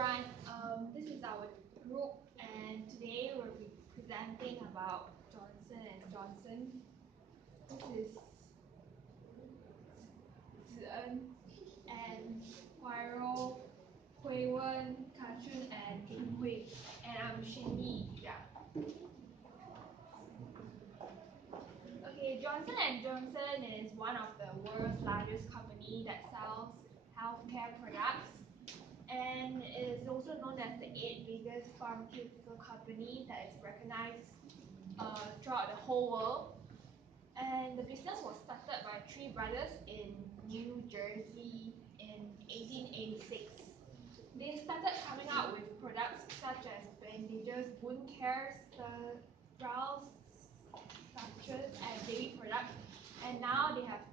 everyone. This is our group, and today we'll be presenting about Johnson and Johnson. This is Zhi En and Hwai Rou, Hooi Wen, Chek Kah Choon, and Kim Hui. And I'm Shin Yee. Yeah. Okay, Johnson and Johnson is one of the world's largest company that sells healthcare products. And it is also known as the 8th biggest pharmaceutical company that is recognized throughout the whole world. And the business was started by three brothers in New Jersey in 1886. They started coming out with products such as bandages, wound care, sterols, sutures, and baby products. And now they have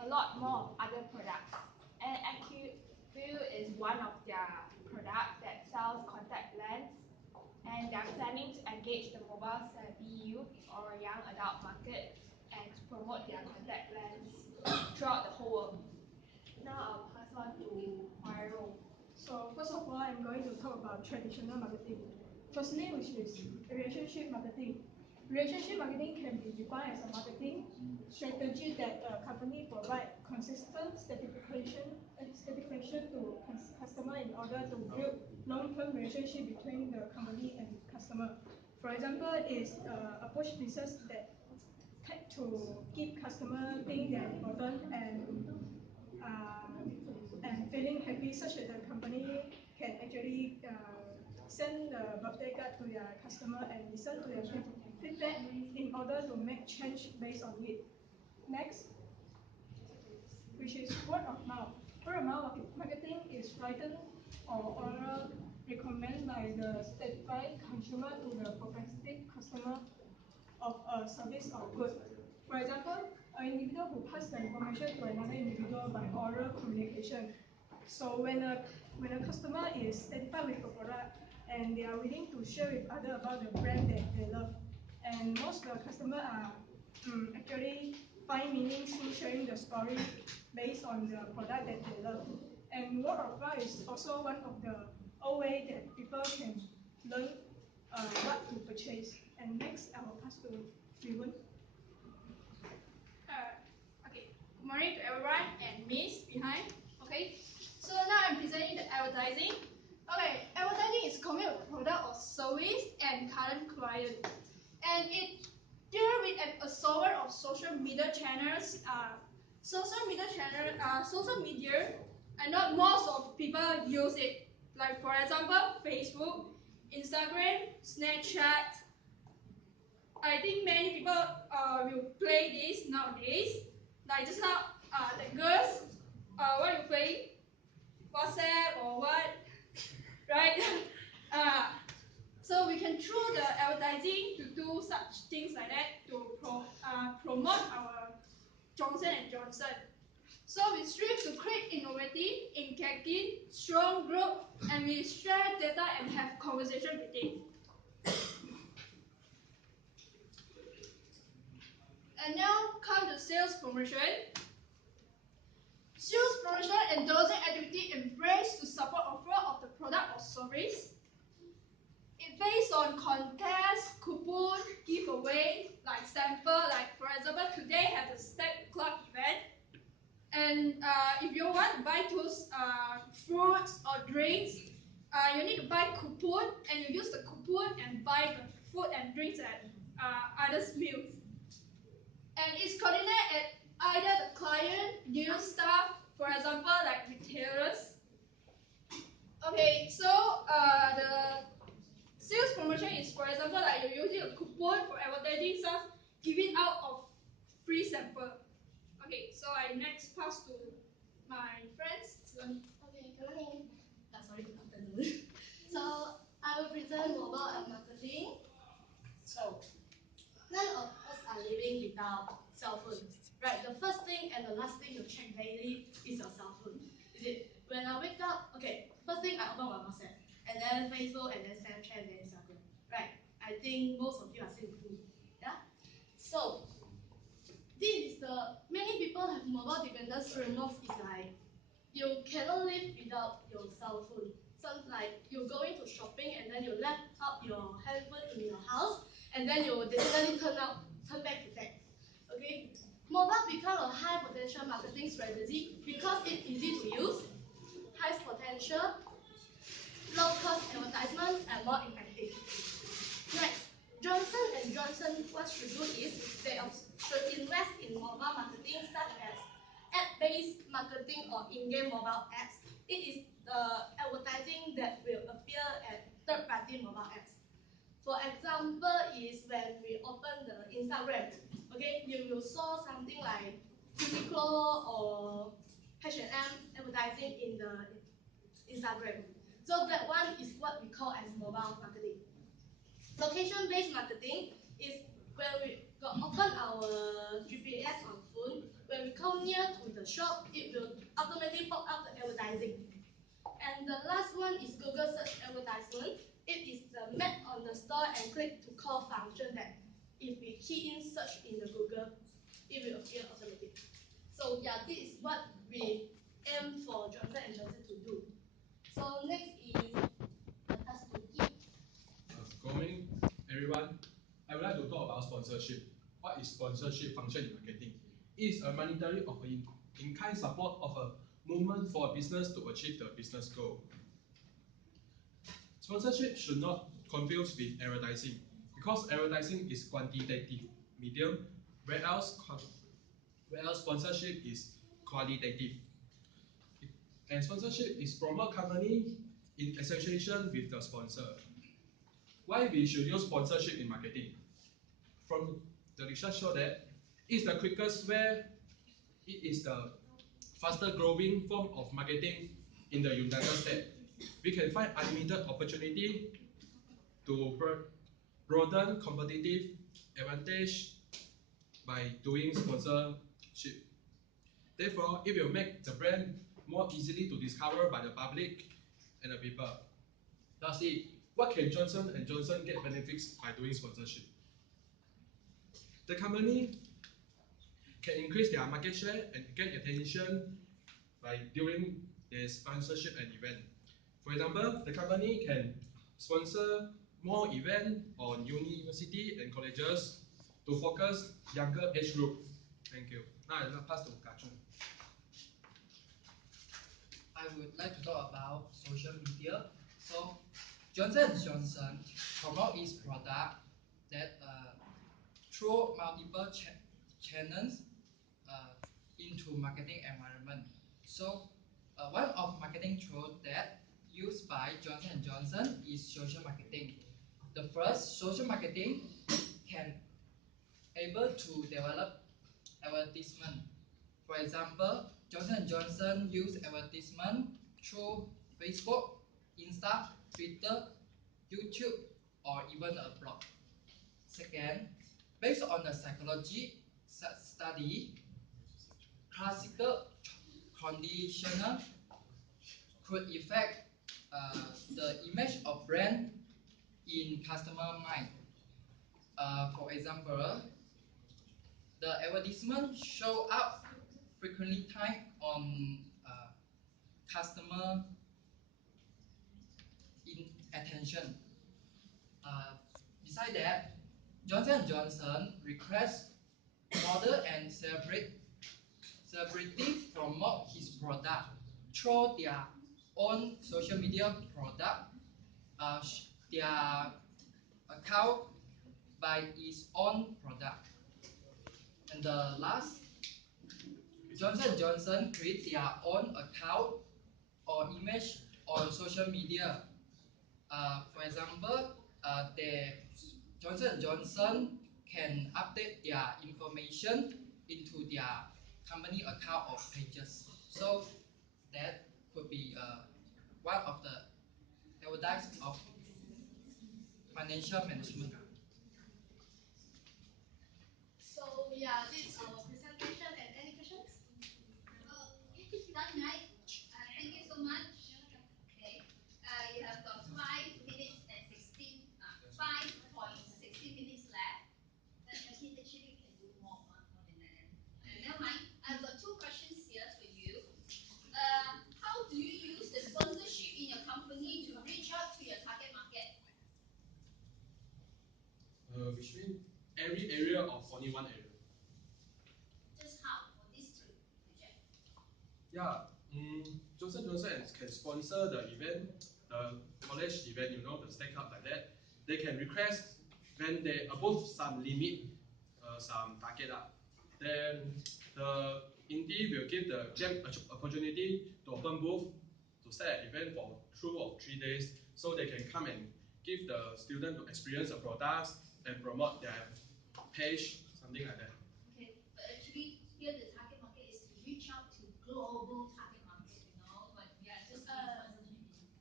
a lot more other products. And is one of their products that sells contact lens, and they're planning to engage the mobile savvy youth or young adult market and to promote their contact lens throughout the whole world. Now I'll pass on to Hwai Rou. So first of all, I'm going to talk about traditional marketing. Firstly, which is relationship marketing. Relationship marketing can be defined as a marketing strategy that a company provides consistent certification to customer in order to build long-term relationship between the company and customer. For example, is approach business that tend to keep customer think they're important and feeling happy, such that the company can actually send the birthday card to their customer and listen to their feedback in order to make change based on it. Next, which is word of mouth. Word of mouth marketing is written or oral recommended by the certified consumer to the prospective customer of a service or good. For example, an individual who passes the information to another individual by oral communication. So when a customer is satisfied with the product and they are willing to share with others about the brand that they love, and most of the customers are actually find meaning through sharing the story based on the product that they love. And word of mouth is also one of the old way that people can learn what to purchase. And next, I will pass to Hooi Wen. Okay, good morning to everyone and Miss behind. Okay, so now I'm presenting the advertising. Okay, advertising is commit with product or service and current client, and it deals with an assortment of social media channels. Social media, and not most of people use it. Like for example, Facebook, Instagram, Snapchat. I think many people will play this nowadays. Like just now, the girls, what you play? WhatsApp or what? Right? So we can through the advertising to do such things like that to promote our Johnson and Johnson. So we strive to create innovative, engaging, strong group, and we share data and have conversation with it. And now come to sales promotion. Sales promotion endorsing activity embrace to support offer of the product or service. It based on contest, coupon, giveaway, like sample, like for example today have the step club event. And if you want to buy those fruits or drinks, you need to buy coupon and you use the coupon and buy the food and drinks at others' meals. And it's coordinated at either the client, new staff, for example, like retailers. Okay, so the sales promotion is, for example, like you're using a coupon for advertising stuff, giving out of free sample. Okay, so I next pass to my friends. Okay, good morning. Sorry, good afternoon. So I will present mobile and marketing. So none of us are living without cell phone. Right, the first thing and the last thing you check daily is your cell phone. Is it when I wake up? Okay, first thing I open my WhatsApp, and then Facebook, and then Snapchat, and then Instagram. Right, I think most of you are same with me. Yeah. So this is the many people have mobile dependence framework. Is like you cannot live without your cell phone. So Sounds like you're going to shopping and then you left out your handphone in your house and then you definitely turn back to that. Okay? Mobile become a high potential marketing strategy because it's easy to use, high potential, low cost advertisement, and more effective. Next, Johnson and Johnson, what should do is they should invest in mobile marketing such as app-based marketing or in-game mobile ads. It is the advertising that will appear at third-party mobile apps. For example, is when we open the Instagram, okay, you will saw something like Uniqlo or H&M advertising in the Instagram. So that one is what we call as mobile marketing. Location-based marketing is when we open our GPS on phone. When we come near to the shop, it will automatically pop up the advertising. And the last one is Google search advertisement. It is the map on the store and click to call function that if we key in search in the Google, it will appear automatically. So yeah, this is what we aim for Johnson & Johnson to do. So next is the task to give. Good morning, everyone. I would like to talk about sponsorship. What is sponsorship function in marketing? It is a monetary or in-kind support of a movement for a business to achieve the business goal. Sponsorship should not confuse with advertising because advertising is quantitative medium, whereas sponsorship is qualitative. And sponsorship is promote company in association with the sponsor. Why we should use sponsorship in marketing? From the research show that it's the quickest way, it is the faster growing form of marketing in the United States. We can find unlimited opportunity to broaden competitive advantage by doing sponsorship. Therefore, it will make the brand more easily to discover by the public and the people. Lastly, what can Johnson & Johnson get benefits by doing sponsorship? The company can increase their market share and get attention by doing their sponsorship and event. For example, the company can sponsor more events on university and colleges to focus younger age group. Thank you. Now I'll pass to Kah Choon. I would like to talk about social media. So Johnson & Johnson promote its product that through multiple channels into marketing environment. So one of marketing tools that used by Johnson & Johnson is social marketing. The first, social marketing can able to develop advertisement. For example, Johnson & Johnson use advertisement through Facebook, Insta, Twitter, YouTube, or even a blog. Second, based on the psychology study, classical conditioner could affect the image of brand in customer mind. For example, the advertisement show up frequently time on customer in attention. Besides that, Johnson & Johnson requests model and celebrities promote his product through their own social media product, their account by its own product. And the last, Johnson & Johnson create their own account or image on social media. For example, Johnson & Johnson can update their information into their company account or pages. So that could be one of the advertise of financial management. So yeah, this is our presentation. And any questions? That's nice. Thank you so much. Okay. You have got 5 minutes and 5.60 minutes left. Actually, can do more than that. Never mind. I've got 2 questions here for you. How do you use the sponsorship in your company to Which means every area of only one area. Just how for these three projects? Yeah, Johnson can sponsor the event, the college event, you know, the stack up like that. They can request when they above some limit, some target up. Then the Indie will give the GEM opportunity to open booth to set an event for 2 or 3 days, so they can come and give the student to experience the products and promote their page, something like that. Okay, but actually here the target market is to reach out to global target market, you know, but yeah, just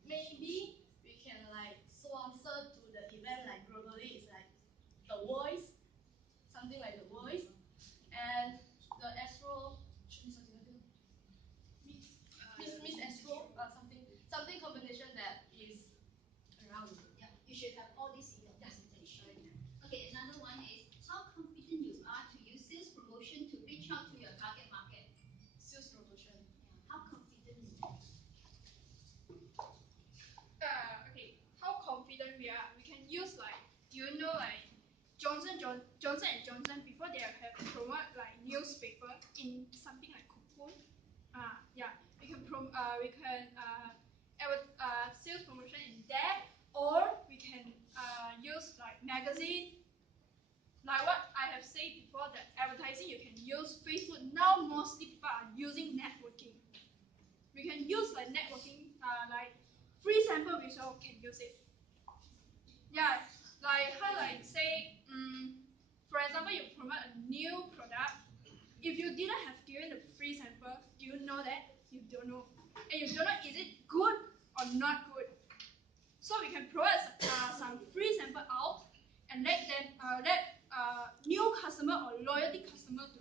Maybe we can like sponsor to the event like globally. It's like the voice, something like the voice, and the Astro. Miss Astro, something combination that is around. yeah, you should have all this in your presentation. Okay, another one is how confident you are to use sales promotion to reach out to your target market. Sales promotion. Yeah, how confident you are. Okay, how confident we are. We can use like, you know, like Johnson and Johnson before they have promote like newspaper in something like coupon. Yeah, we can sales promotion in there, or we can use like magazine. Like what I have said before, that advertising you can use Facebook. Now mostly people are using networking. We can use like networking, like free sample we also can use it. Yeah, like how like say, for example, you promote a new product. If you didn't have given the free sample, do you know that? You don't know. And you don't know is it good or not good. So we can provide some free sample out and let them let new customer or loyalty customer to